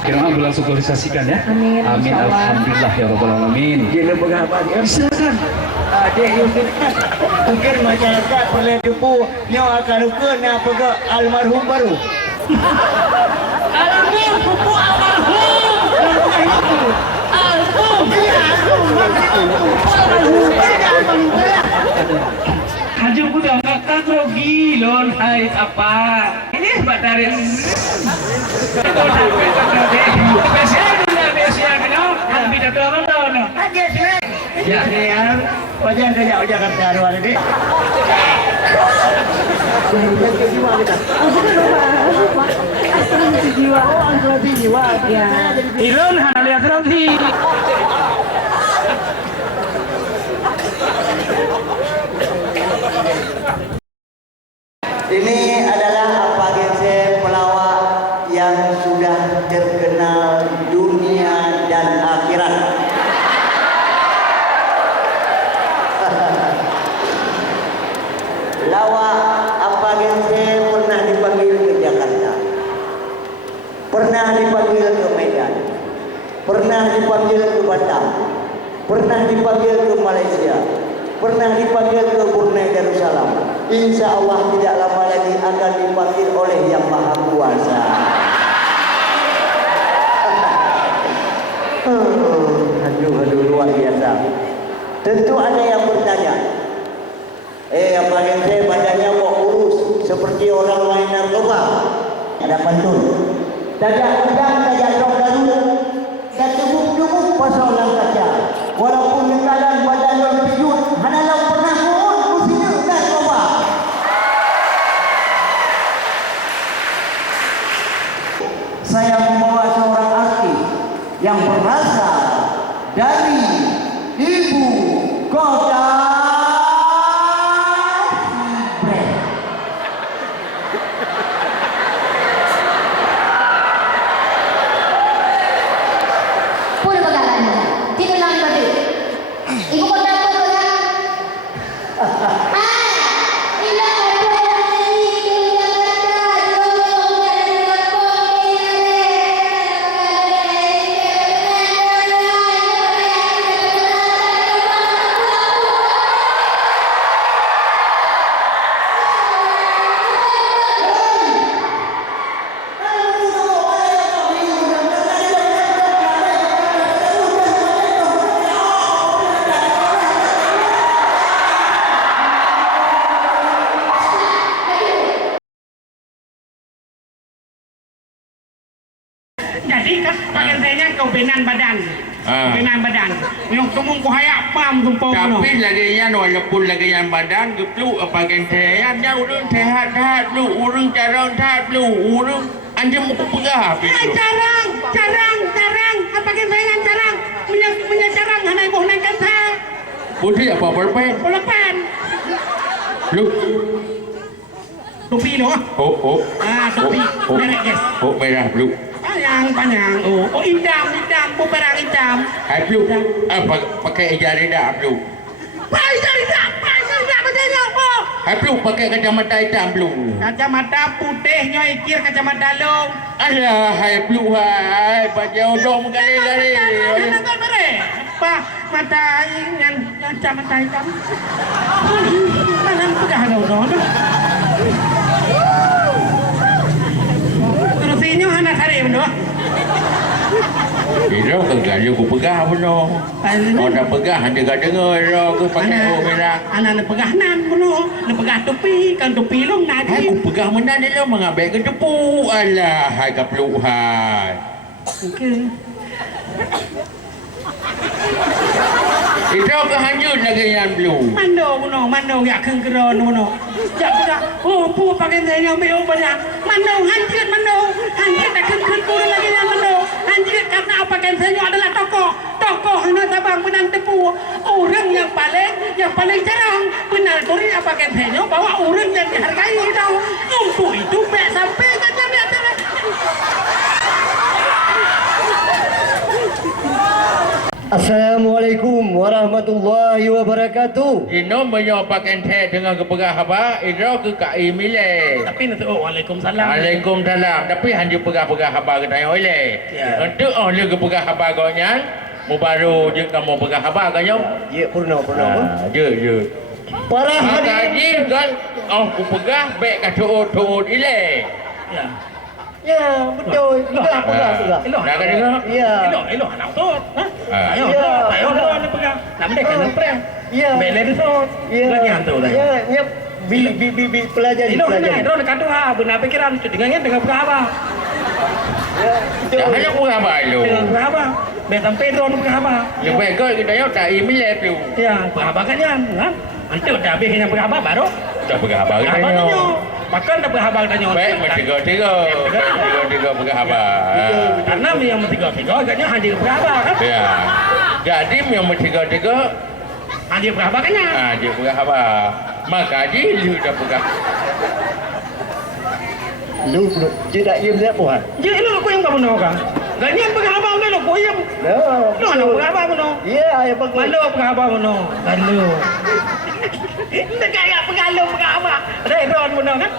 Kira ambil langsung sosialisasikan ya. Amin. Amin. Alhamdulillah ya Rabbal Alamin. Gila berapa dia? Silakan. Adik mungkin masyarakat boleh jumpa yang akan rukun yang pergi almarhum baru. Almarhum pupu almarhum. Haju udah ngakak grogi lon hai apa? Ini batari. Spesial kenal? Ambil satu orang tahun. Adik sih. Ya yang wajah kerja wajah kerja luar ini. Ilon hana lihat roti. Ini adalah apa gense pelawak yang sudah terkenal dunia dan akhirat. Lawak apa gense pernah dipanggil ke Jakarta, pernah dipanggil ke Medan, pernah dipanggil ke Batam, pernah dipanggil ke Malaysia, pernah dipanggil ke Brunei Darussalam. Insya Allah tidak lama lagi akan dipanggil oleh Yang Maha Kuasa. Aduh, luar biasa. Tentu ada yang bertanya, apa yang saya badannya kok kurus seperti orang main narkoba? Ada pantun. Dada udang, dada dong dan tubuh pasal orang kaca. Walaupun nekalan badan yang pijut, hanalau pernah mohon musinya narkoba. Saya membawa seorang artis yang berasal dari ibu kota Sibrek. Pura Pegalana. Tidak lang tadi. Ibu kota apa ya? Jadi kan pakaiannya kau benan badan. Benan badan. Yung tumong ko haya pam tumpong no. Tapi laginya walaupun laginya badan gitu apa gentean ya urang sehat-sehat lu urang jarang sehat lu urang anjing mau pegah Jarang. Apa gentean jarang. Punya jarang hanay ko hanay kanta. putih apa berpen Pulapan. lu Tupi no. oh Tupi. Merek guys. oh merah lu Panjang. Oh, indam, bumerang indam. hai lu apa pakai jari dah lu Pai dari dak betulnya oh. hai lu pakai kacamata hitam lu Kacamata putih ikir kacamata long. alah hai lu hai baju dong kali-kali Apa mata ingan kacamata hitam. Mana pedah dong. Terus ini anak hari benar. Itu kerja aku pegah benar. Orang pegah hanya gak dengar aku pakai merah. Anak pegah nan benar. Pegah topi kan topi long nanti. Aku pegah mana dia mengambil ke tepu. Alah, hai kaplu hai. Itu kehanjut lagi yang blue. Mando ya kengkeron no. Ya. Oh, pu pakai saya ambil banyak. Mando hanjut tak kengker pun lagi yang mando. Hanjut karena apa kan saya adalah tokoh hana tabang benang tepu. Orang yang paling jarang benar turi apa kan saya bawa orang yang dihargai itu. Untuk itu sampai kan dia Assalamualaikum warahmatullahi wabarakatuh. Ino menyo pakai teh dengan kepegah haba, ino ke kai mile. Tapi nanti waalaikumsalam. Waalaikumsalam. Tapi hanya pegah-pegah haba ke tanya oleh. Ya. Untuk dia kepegah haba kau nyan, mu baru je kamu pegah haba kan yo. Ya, purna. Je. Para Maka hadirin. ji kan, ku pegah baik ka tuut ile. Ya. Ya, betul. Pegah. Elok. Dah kan dengar? Ya. Elok anak tu. Ha? Ayo. Ya. Ayo ni pegang. Nak mendek kan prem. Ya. Bele tu. Ya. Lagi hantu dah. Ya. Bi pelajari. Elok ni, drone dekat tu ha, benar pikiran tu dengan pegang apa? Ya, Dah hanya ku haba lu. Dengan pegang apa? Be sampai drone pegang apa? Yang baik kau kita yo tak mile tu. Ya, pegang apa kan yan? Ha? Nanti dah habis yang pegang apa baru? Tak pegah haba Pegang kita apa yo. tanya? Makan dah pegang apa tanya? Baik tiga pegah haba. Karena yang tiga agaknya hanya pegang apa kan? Ya. Jadi yang tiga Hanya pegang apa kan ya? dia pegah haba. Maka ji lu dah pegah. Lu tidak diam dia puan. Ya, elok aku yang kamu nak kan? Ganyan pegang apa kan? Aku yang No. nak pegang apa kan? Ya, ayah bagus. Malu pegang apa kan? Malu. Tak kaya pegang apa? Ron kan? Kan?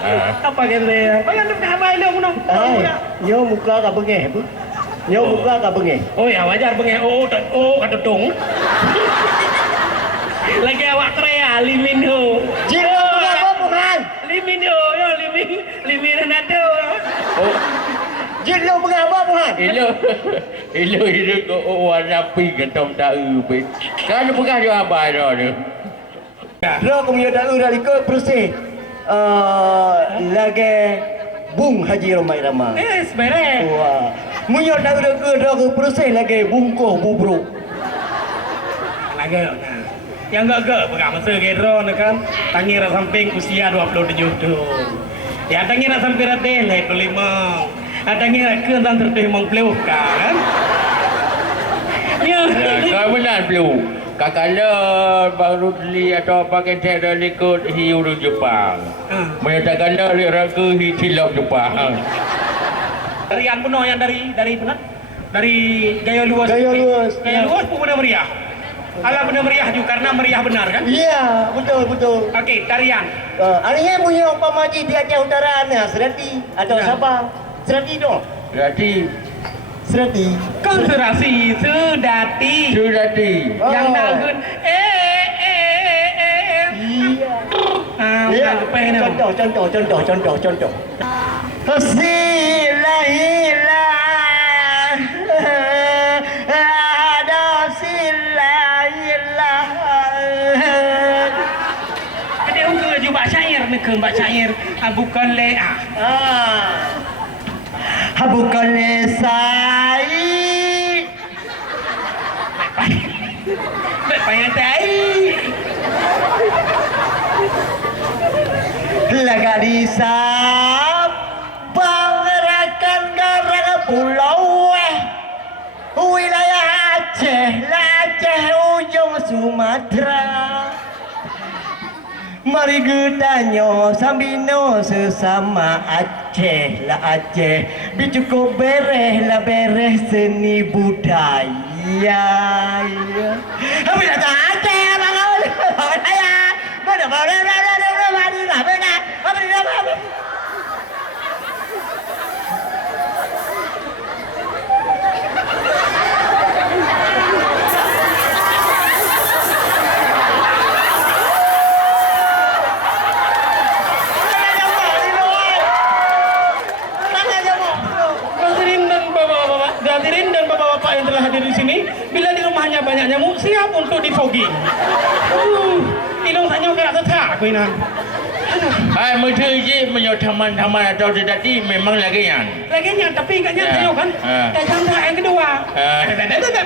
Apa kan dia? Pegang pegang apa elok kan? Nyo muka ka bengeh. Nyo muka ka bengeh. Oh ya wajar pengen kata tung. Lagi awak teriak liminho. Jiro apa puan? Liminho, yo limin nado. Oh, Jiro apa puan? Ilo ko warna pink ketom tahu be. Kan pegah jo haba ro tu. Ro kumyo da ura liko proses. Lagi bung Haji Romai Rama. Sebenarnya. Wah. Munyo da ura ke ro ke proses lagi bungko bubruk. Lagi yang gak pegang masa gero kan tangi ra samping usia 27 tahun. Ya tangi ra sampai ra tele 25. Tangi ra ke dan terteh mengpleu kan. Ya. Kau benar blue. Kakala baru beli atau pakai teh dari ikut hiu di Jepang. Mereka kala dia ke hitilap Jepang. Dari yang penuh yang dari mana? Dari gaya luas. Gaya luas. Gaya luas pun benar meriah. Alah benar meriah juga karena meriah benar kan? Iya, betul. Okey, tarian. Artinya punya pamaji di Aceh Utara ni Serati atau Ya. Sabah. Serati dong. Berarti Serati. Konservasi sedati. sudah di. Yang Oh. dagun Iya. Ya, apa ini? Contoh. Silah. Ada silah. Ada orang ke juga syair ni ke mbak syair. Bukan le Bukan lesai. Baik payah tai. Laga di Sabang rakan garang pulau wilayah Aceh ujung Sumatera. Mari gedanyo sambino sesama Aceh bicukup bereh seni budaya. Tapi datang Aceh bangun saya. Mana Hadirin dan bapak-bapak yang telah hadir di sini, bila di rumahnya banyak nyamuk, siap untuk difogging. Ilong tanya kena tetap aku ini. Hai menteri je menyo taman-taman atau tadi memang lagi yang. Laginya tapi enggaknya Ya. tanya kan. Dan yang yang kedua.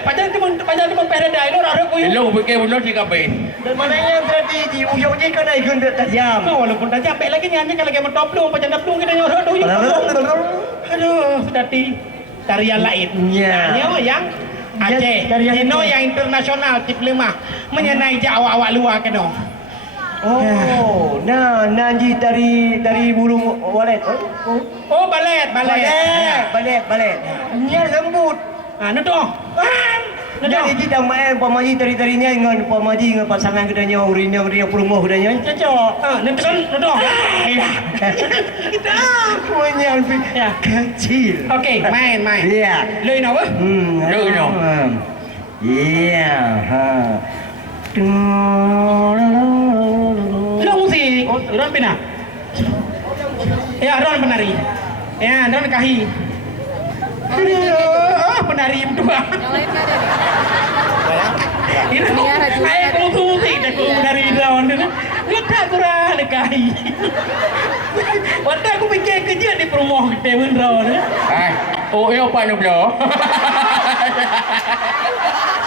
Panjang teman paradise lu rara kuyu. Lo fikir benar sih kape. dan mana yang tadi di ujungnya kena ikut tajam. Kau walaupun dah capek lagi nyanyi kalau lagi mentoplung macam daplung kita nyorot tu. Aduh, sudah tarian lain. Ya. Nyawa yang Aceh, tarian Dino itu. yang internasional tip 5 menyenai awak-awak luar kena. Oh, nanji dari bulu walet. Oh, balet. Balet. Nya lembut. Ah, itu. Jadi kita main pamaji tari-tarinya dengan pamaji dengan pasangan kedanya urinya perumoh kedanya. Cocok. Nanti kan dodong. Kita menyalpi Ya. kecil. Oke, main. Iya. Leuy nào á? Leuy nào? Iya. Ha. Long si Ron pina. Ya, Ron penari. Ya, Ron kahi. Penari berdua. Ini saya kalau musik dah kalau penari Ron tu. Letak kurang dekai. Waktu aku fikir kerja di perumahan kita pun Ron. Oh, yêu apa nuk lo?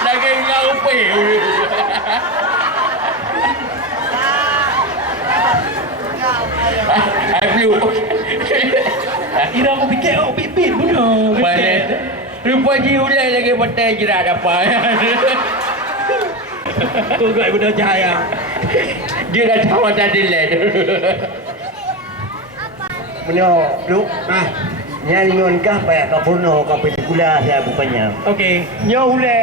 Lagi ngau pe. Blue. Ira aku fikir pipit pun. Balik. Rupa jiulai lagi patai jerat apa. Tôi gọi benda cahaya. Dia dah tahu tadi lah. Punya, Duk. Nyanyi ngonkah payah kapurno kapetikula saya bukannya. Okey. Nya ule.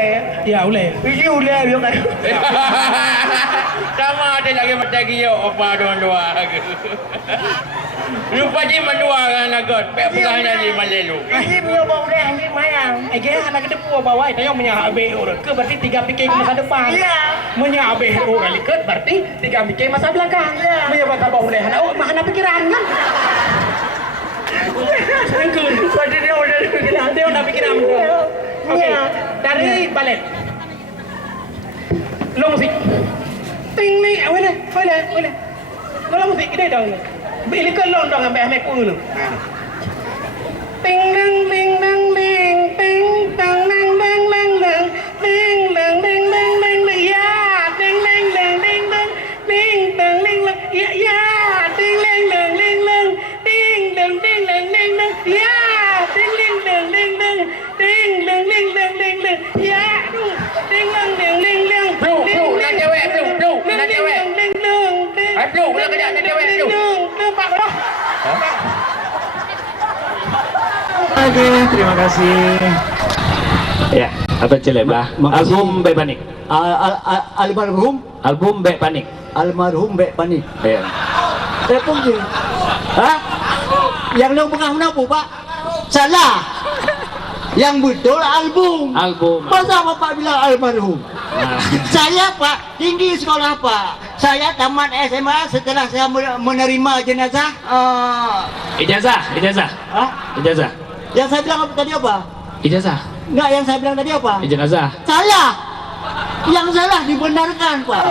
Ya, boleh. Ini ule yo kan. Sama ada lagi patai kio apa dua-dua. Rupa je mendua kan agot. Pek pegang dari Malelu. Ini punya bau ule ini mayang. Anak kita puas bawah, tanya menyahabe orang. Ke berarti 3 fikir masa depan. Iya. Menyahabe orang kali ke berarti 3 fikir masa belakang. Menyahabe tak boleh. Mana pikiran kan? Sangkul. Pada dia udah bilang Dia udah pikiran. Okey. Dari balet. Lo musik. Ting ni, boleh. Lo musik ini dong. Bila ke lo dong ambil ambil ku nu. Ting nang ting nang ling ting tang nang nang nang nang ting nang nang nang nang ya ting nang nang nang nang ting tang nang nang ya ting nang nang nang nang ting nang ting nang nang nang ya ting nang nang nang nang ting nang nang nang nang nang ya ting nang nang nang nang Blue, nak cewek, Blue, nak cewek. Blue, nak kejap nak cewek, Blue. Pak Bro. Oke, terima kasih. Ya, apa celebah? Album Bek Panik. Album Bek Panik. Almarhum Bek Panik. Ya. Telepon je. Hah? Yang lo pernah menapu, Pak? Salah. Yang betul album. Album. Masa Bapak bilang almarhum? Saya Pak, tinggi sekolah Pak. Saya tamat SMA setelah saya menerima jenazah. Ijazah. Hah? Ijazah. Yang saya bilang tadi apa? Ijazah. Enggak, yang saya bilang tadi apa? Ijazah. Salah. Yang salah dibenarkan Pak.